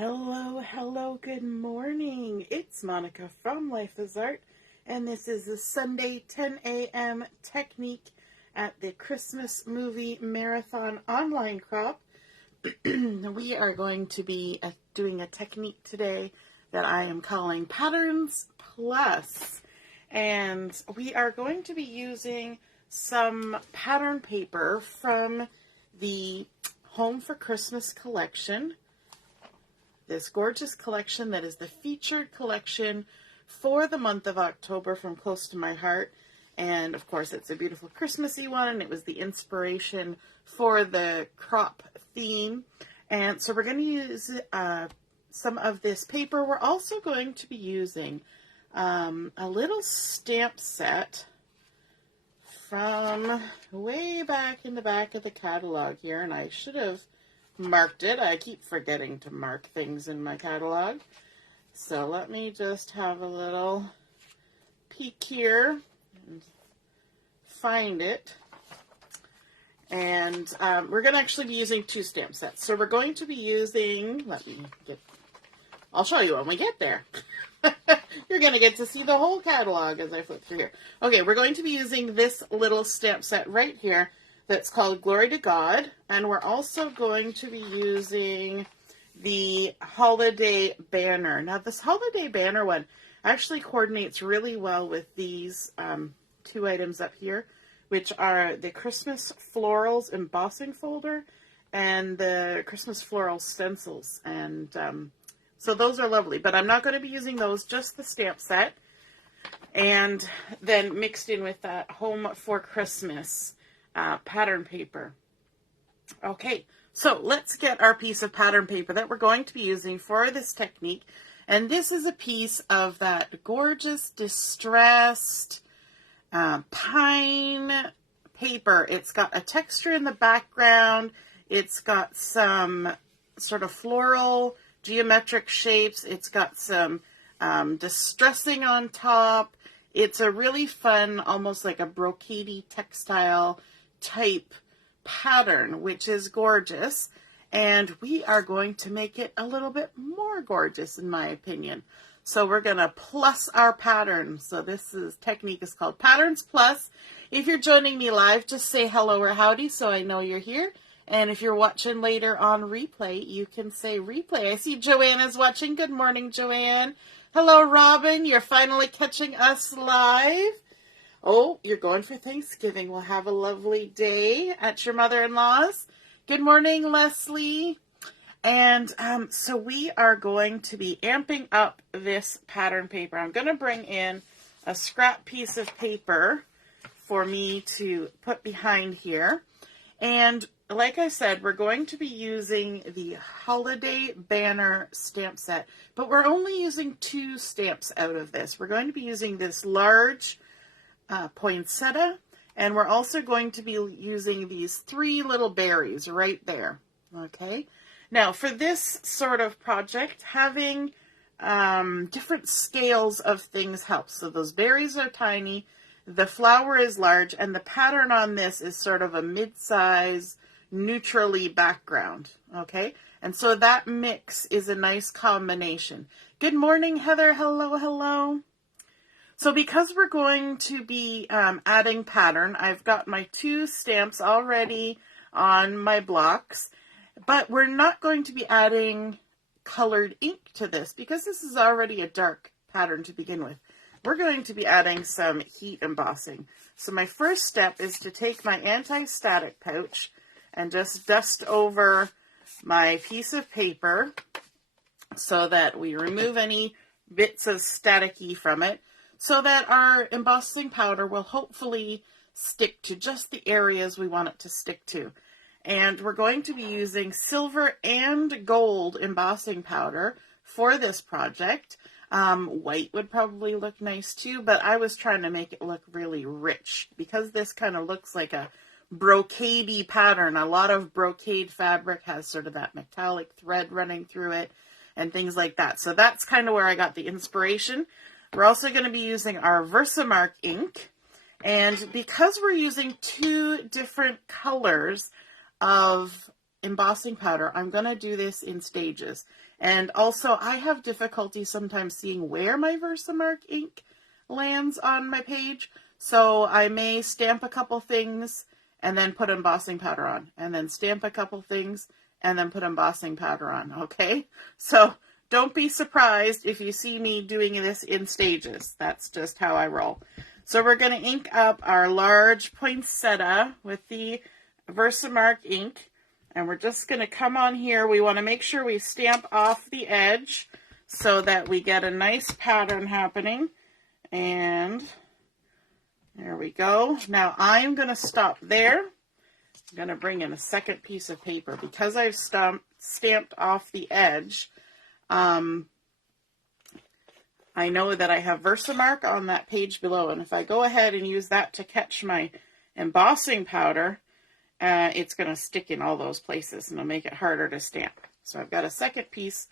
Hello, good morning. It's Monica from Life is Art, and this is the Sunday 10 a.m. technique at the Christmas Movie Marathon online crop. We are going to be doing a technique today that I am calling Patterns Plus, and we are going to be using some pattern paper from the Home for Christmas collection. This gorgeous collection that is the featured collection for the month of October from Close to My Heart. And of course, it's a beautiful Christmassy one, and it was the inspiration for the crop theme. And so we're going to use some of this paper. We're also going to be using a little stamp set from way back in the back of the catalog here, and I should have marked it. I keep forgetting to mark things in my catalog. So let me just have a little peek here and find it. And we're going to actually be using two stamp sets. So we're going to be using, I'll show you when we get there. You're going to get to see the whole catalog as I flip through here. Okay, we're going to be using this little stamp set right here that's called Glory to God, and we're also going to be using the holiday banner. Now, this holiday banner one actually coordinates really well with these two items up here, which are the Christmas Florals embossing folder and the Christmas Floral stencils. And so those are lovely, but I'm not going to be using those, just the stamp set, and then mixed in with that Home for Christmas pattern paper. Okay, so let's get our piece of pattern paper that we're going to be using for this technique. And this is a piece of that gorgeous distressed pine paper. It's got a texture in the background. It's got some sort of floral geometric shapes. It's got some distressing on top. It's a really fun, almost like a brocadey textile type pattern, which is gorgeous, and we are going to make it a little bit more gorgeous, in my opinion. So we're going to plus our pattern. So this technique is called Patterns Plus. If you're joining me live, just say hello or howdy so I know you're here. And if you're watching later on replay, you can say replay. I see Joanna's watching. Good morning, Joanne. Hello, Robin. You're finally catching us live. Oh, you're going for Thanksgiving. We'll have a lovely day at your mother-in-law's. Good morning, Leslie. And so we are going to be amping up this pattern paper. I'm going to bring in a scrap piece of paper for me to put behind here. And like I said, we're going to be using the holiday banner stamp set, but we're only using two stamps out of this. We're going to be using this large poinsettia, and we're also going to be using these three little berries right there. Okay, now for this sort of project, having different scales of things helps. So those berries are tiny, the flower is large, and the pattern on this is sort of a mid-size neutrally background. Okay, and so that mix is a nice combination. Good morning, Heather. Hello. So because we're going to be adding pattern, I've got my two stamps already on my blocks, but we're not going to be adding colored ink to this because this is already a dark pattern to begin with. We're going to be adding some heat embossing. So my first step is to take my anti-static pouch and just dust over my piece of paper so that we remove any bits of staticky from it, so that our embossing powder will hopefully stick to just the areas we want it to stick to. And we're going to be using silver and gold embossing powder for this project. White would probably look nice too, but I was trying to make it look really rich because this kind of looks like a brocadey pattern. A lot of brocade fabric has sort of that metallic thread running through it and things like that. So that's kind of where I got the inspiration. We're also going to be using our Versamark ink, and because we're using two different colors of embossing powder, I'm going to do this in stages. And also, I have difficulty sometimes seeing where my Versamark ink lands on my page. So I may stamp a couple things and then put embossing powder on, and then stamp a couple things and then put embossing powder on, okay? So don't be surprised if you see me doing this in stages. That's just how I roll. So we're going to ink up our large poinsettia with the Versamark ink, and we're just going to come on here. We want to make sure we stamp off the edge so that we get a nice pattern happening. And there we go. Now I'm going to stop there. I'm going to bring in a second piece of paper because I've stamped off the edge. I know that I have Versamark on that page below, and if I go ahead and use that to catch my embossing powder, it's going to stick in all those places and it'll make it harder to stamp. So I've got a second piece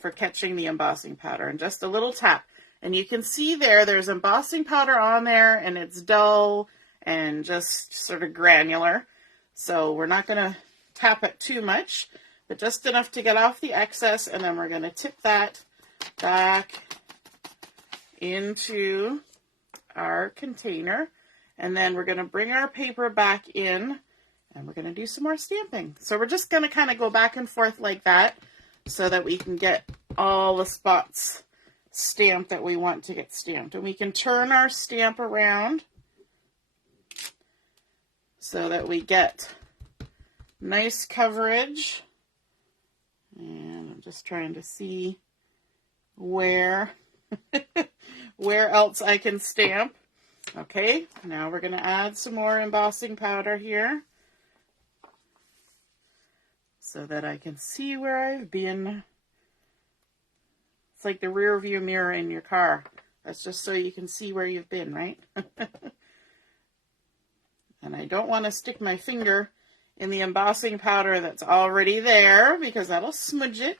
for catching the embossing powder and just a little tap. And you can see there's embossing powder on there, and it's dull and just sort of granular. So we're not going to tap it too much, but just enough to get off the excess, and then we're going to tip that back into our container. And then we're going to bring our paper back in, and we're going to do some more stamping. So we're just going to kind of go back and forth like that so that we can get all the spots stamped that we want to get stamped. And we can turn our stamp around so that we get nice coverage. And I'm just trying to see where where else I can stamp. Okay, now we're going to add some more embossing powder here so that I can see where I've been. It's like the rear view mirror in your car. That's just so you can see where you've been, right? And I don't want to stick my finger in the embossing powder that's already there because that'll smudge it.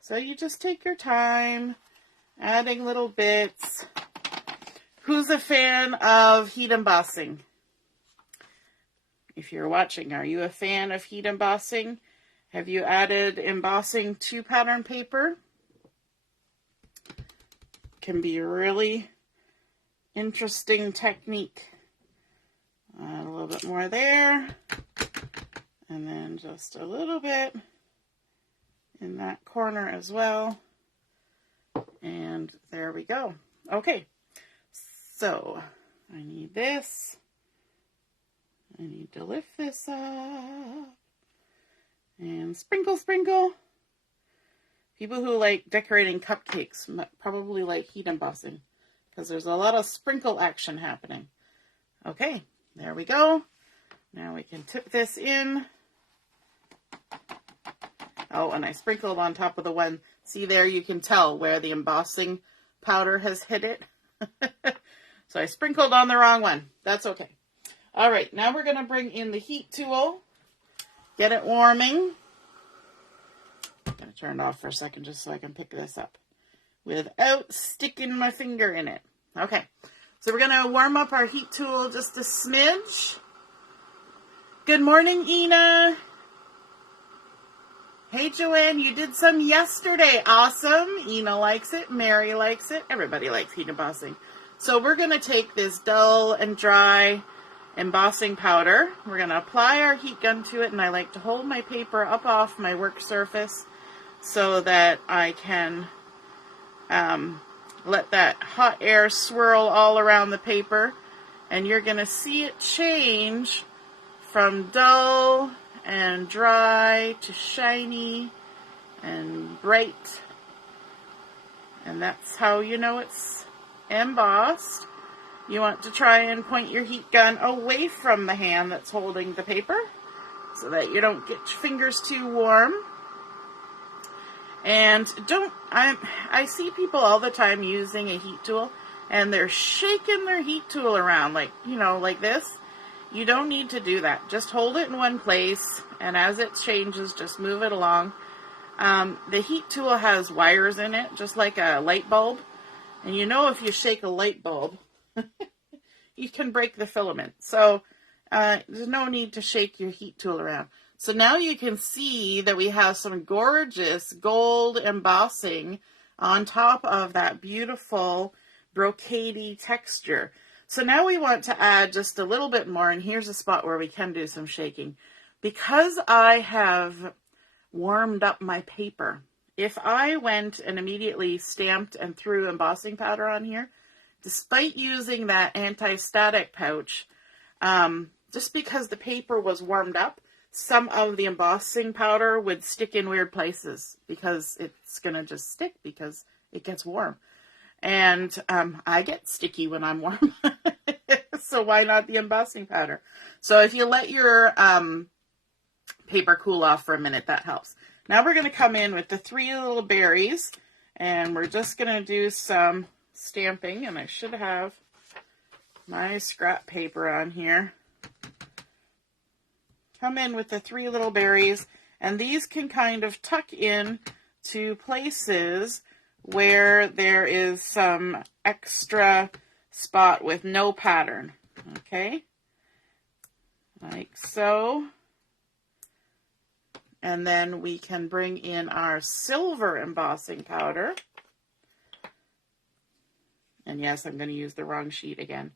So you just take your time, adding little bits. Who's a fan of heat embossing? If you're watching, are you a fan of heat embossing? Have you added embossing to pattern paper? Can be a really interesting technique. Add a little bit more there, and then just a little bit in that corner as well. And there we go. Okay, so I need this. I need to lift this up and sprinkle, sprinkle. People who like decorating cupcakes probably like heat embossing because there's a lot of sprinkle action happening. Okay, there we go. Now we can tip this in. Oh, and I sprinkled on top of the one. See there, you can tell where the embossing powder has hit it. So I sprinkled on the wrong one. That's okay. All right, now we're going to bring in the heat tool. Get it warming. I'm going to turn it off for a second just so I can pick this up without sticking my finger in it. Okay, so we're going to warm up our heat tool just a smidge. Good morning, Ina. Hey, Joanne, you did some yesterday. Awesome. Ina likes it. Mary likes it. Everybody likes heat embossing. So we're going to take this dull and dry embossing powder. We're going to apply our heat gun to it, and I like to hold my paper up off my work surface so that I can let that hot air swirl all around the paper. And you're going to see it change from dull and dry to shiny and bright. And that's how you know it's embossed. You want to try and point your heat gun away from the hand that's holding the paper so that you don't get your fingers too warm. And I see people all the time using a heat tool and they're shaking their heat tool around like this. You don't need to do that. Just hold it in one place, and as it changes, just move it along. The heat tool has wires in it, just like a light bulb. And if you shake a light bulb, you can break the filament. So there's no need to shake your heat tool around. So now you can see that we have some gorgeous gold embossing on top of that beautiful brocadey texture. So now we want to add just a little bit more, and here's a spot where we can do some shaking. Because I have warmed up my paper, if I went and immediately stamped and threw embossing powder on here, despite using that anti-static pouch, just because the paper was warmed up, some of the embossing powder would stick in weird places because it's going to just stick because it gets warm. And I get sticky when I'm warm. So why not the embossing powder? So if you let your paper cool off for a minute, that helps. Now we're going to come in with the 3 little berries, and we're just going to do some stamping, and I should have my scrap paper on here. Come in with the 3 little berries, and these can kind of tuck in to places where there is some extra spot with no pattern. Okay, like so. And then we can bring in our silver embossing powder. And yes, I'm going to use the wrong sheet again.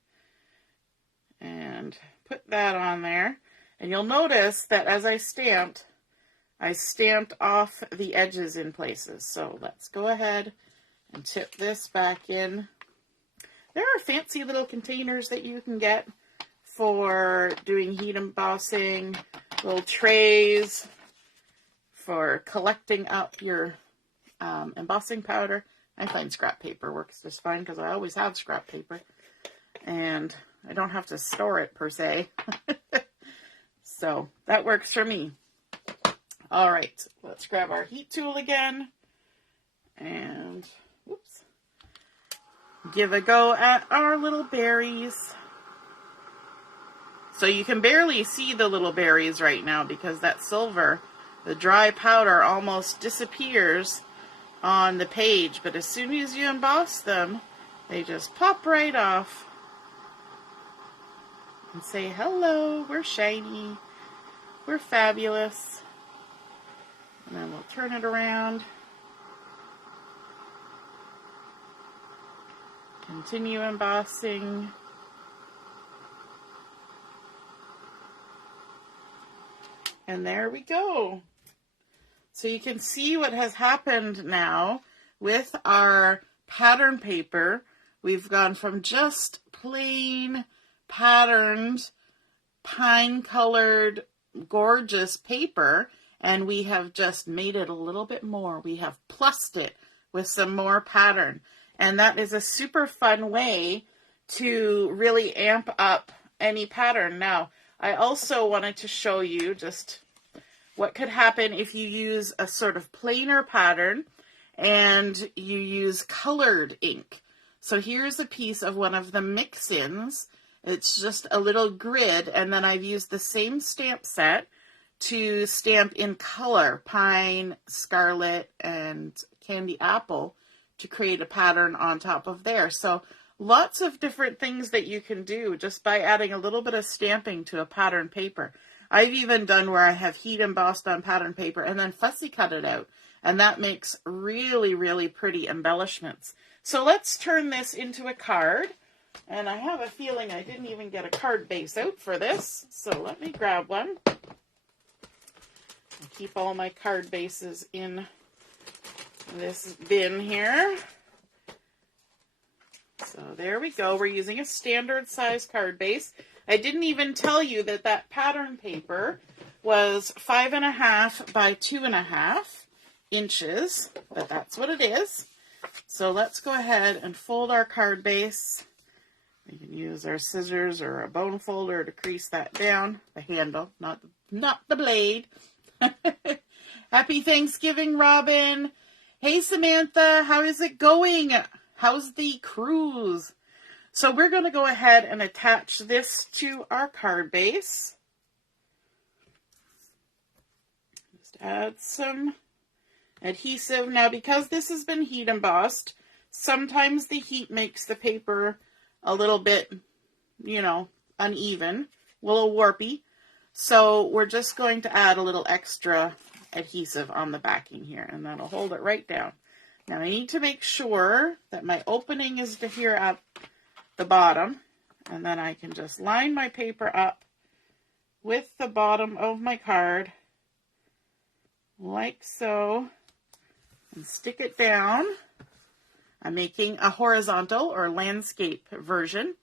And put that on there. And you'll notice that as I stamped off the edges in places. So let's go ahead and tip this back in. There are fancy little containers that you can get for doing heat embossing, little trays for collecting up your embossing powder. I find scrap paper works just fine because I always have scrap paper. And I don't have to store it per se. So that works for me. All right, let's grab our heat tool again and whoops, give a go at our little berries. So you can barely see the little berries right now because that silver, the dry powder, almost disappears on the page. But as soon as you emboss them, they just pop right off and say, hello, we're shiny. We're fabulous. And then we'll turn it around. Continue embossing. And there we go. So you can see what has happened now with our pattern paper. We've gone from just plain patterned, pine-colored, gorgeous paper, and we have just made it a little bit more. We have plussed it with some more pattern, and that is a super fun way to really amp up any pattern. Now, I also wanted to show you just what could happen if you use a sort of plainer pattern and you use colored ink. So here's a piece of one of the mix-ins. It's just a little grid, and then I've used the same stamp set to stamp in color, pine, scarlet, and candy apple, to create a pattern on top of there. So lots of different things that you can do just by adding a little bit of stamping to a pattern paper. I've even done where I have heat embossed on pattern paper and then fussy cut it out, and that makes really, really pretty embellishments. So let's turn this into a card. And I have a feeling I didn't even get a card base out for this. So let me grab one. I keep all my card bases in this bin here. So there we go. We're using a standard size card base. I didn't even tell you that that pattern paper was 5.5 by 2.5 inches, but that's what it is. So let's go ahead and fold our card base. We can use our scissors or a bone folder to crease that down. The handle, not the blade. Happy Thanksgiving, Robin. Hey, Samantha, how is it going? How's the cruise? So we're going to go ahead and attach this to our card base. Just add some adhesive. Now, because this has been heat embossed, sometimes the heat makes the paper a little bit, uneven, a little warpy. So we're just going to add a little extra adhesive on the backing here, and that'll hold it right down. Now I need to make sure that my opening is to here at the bottom, and then I can just line my paper up with the bottom of my card, like so, and stick it down. I'm making a horizontal or landscape version.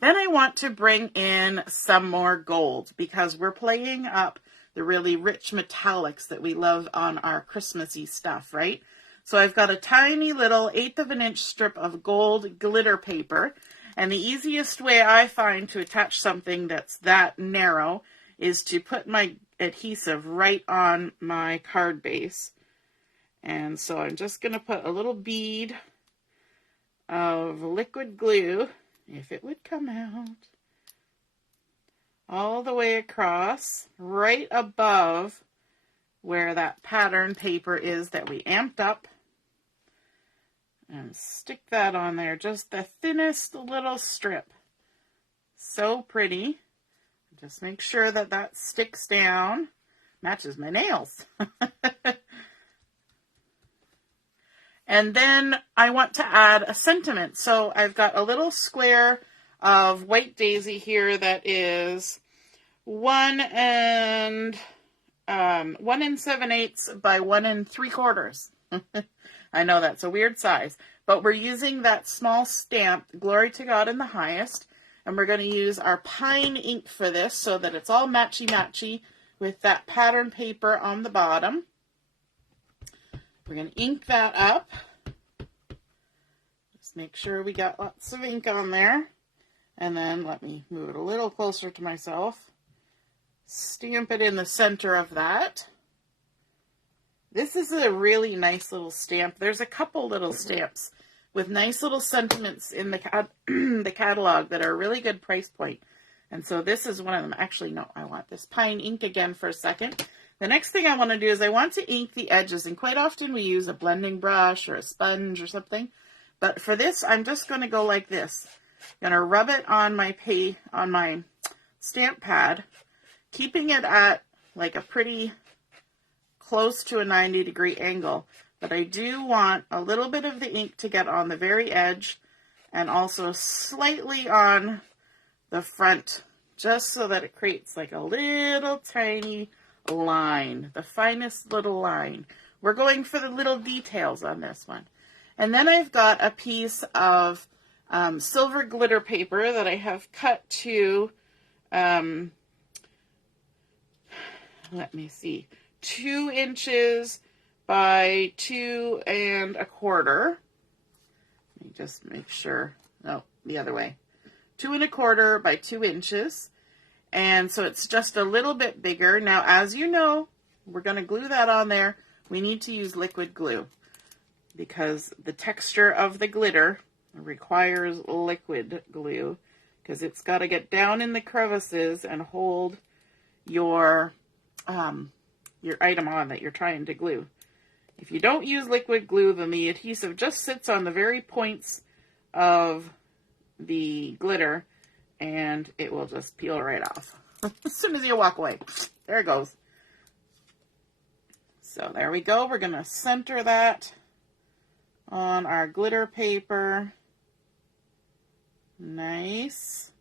Then I want to bring in some more gold because we're playing up the really rich metallics that we love on our Christmassy stuff, right? So I've got a tiny little 1/8 of an inch strip of gold glitter paper. And the easiest way I find to attach something that's that narrow is to put my adhesive right on my card base. And so I'm just going to put a little bead of liquid glue, if it would come out, all the way across, right above where that pattern paper is that we amped up. And stick that on there, just the thinnest little strip. So pretty. Just make sure that that sticks down. Matches my nails. And then I want to add a sentiment. So I've got a little square of white daisy here that is 1 7/8 by 1 3/4. I know that's a weird size, but we're using that small stamp, Glory to God in the Highest, and we're going to use our pine ink for this so that it's all matchy-matchy with that pattern paper on the bottom. We're going to ink that up. Just make sure we got lots of ink on there. And then let me move it a little closer to myself. Stamp it in the center of that. This is a really nice little stamp. There's a couple little stamps with nice little sentiments in the the catalog that are a really good price point. And so this is one of them. Actually, no, I want this pine ink again for a second. The next thing I want to do is I want to ink the edges. And quite often we use a blending brush or a sponge or something. But for this, I'm just going to go like this. I'm going to rub it on my stamp pad, keeping it at like a pretty close to a 90-degree angle, but I do want a little bit of the ink to get on the very edge and also slightly on the front, just so that it creates like a little tiny line, the finest little line. We're going for the little details on this one. And then I've got a piece of silver glitter paper that I have cut to, let me see, 2 inches by 2 1/4. Let me just make sure. No, the other way. 2 1/4 by 2 inches. And so it's just a little bit bigger. Now, as you know, we're going to glue that on there. We need to use liquid glue because the texture of the glitter requires liquid glue because it's got to get down in the crevices and hold your item on that you're trying to glue. If you don't use liquid glue, then the adhesive just sits on the very points of the glitter and it will just peel right off as soon as you walk away. There it goes. So there we go. We're going to center that on our glitter paper. Nice.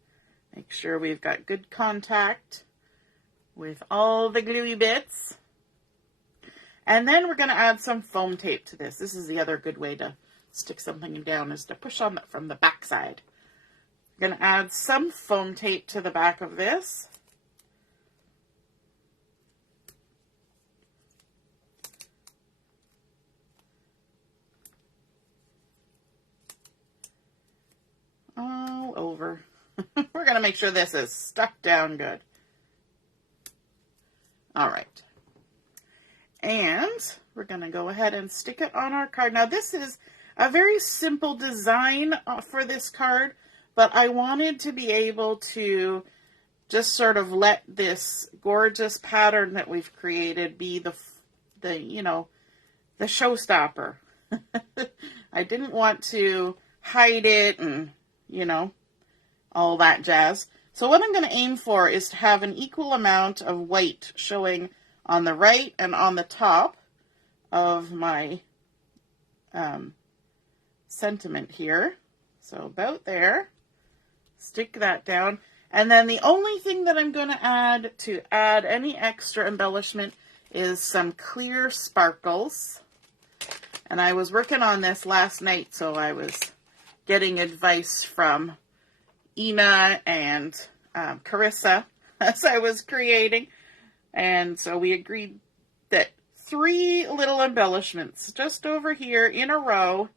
Make sure we've got good contact with all the gluey bits. And then we're going to add some foam tape to this. This is the other good way to stick something down, is to push on it from the back side. I'm going to add some foam tape to the back of this. All over. We're going to make sure this is stuck down good. All right. And we're going to go ahead and stick it on our card. Now, this is a very simple design for this card, but I wanted to be able to just sort of let this gorgeous pattern that we've created be the showstopper. I didn't want to hide it and, all that jazz. So what I'm going to aim for is to have an equal amount of white showing on the right and on the top of my sentiment here. So about there. Stick that down. And then the only thing that I'm going to add any extra embellishment is some clear sparkles. And I was working on this last night, so I was getting advice from Ina and Carissa as I was creating. And so we agreed that 3 little embellishments just over here in a row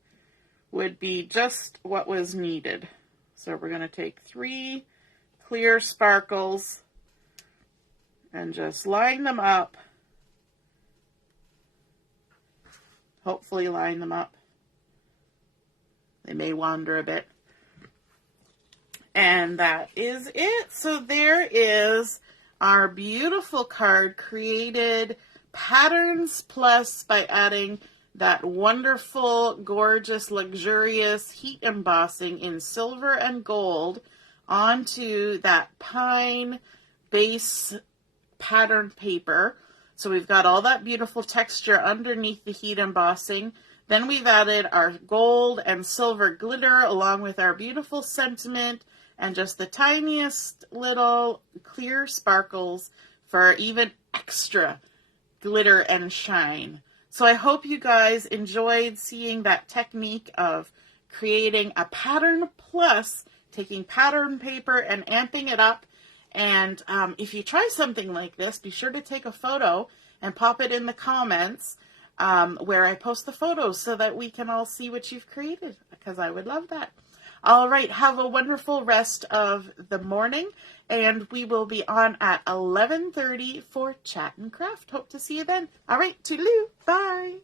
would be just what was needed. So we're going to take 3 clear sparkles and just line them up. Hopefully line them up. They may wander a bit. And that is it. So there is our beautiful card created patterns plus by adding that wonderful, gorgeous, luxurious heat embossing in silver and gold onto that pine base pattern paper. So we've got all that beautiful texture underneath the heat embossing. Then we've added our gold and silver glitter along with our beautiful sentiment and just the tiniest little clear sparkles for even extra glitter and shine. So I hope you guys enjoyed seeing that technique of creating a pattern plus taking pattern paper and amping it up. And if you try something like this, be sure to take a photo and pop it in the comments where I post the photos so that we can all see what you've created, because I would love that. All right, have a wonderful rest of the morning, and we will be on at 11:30 for Chat and Craft. Hope to see you then. All right, toodaloo, bye.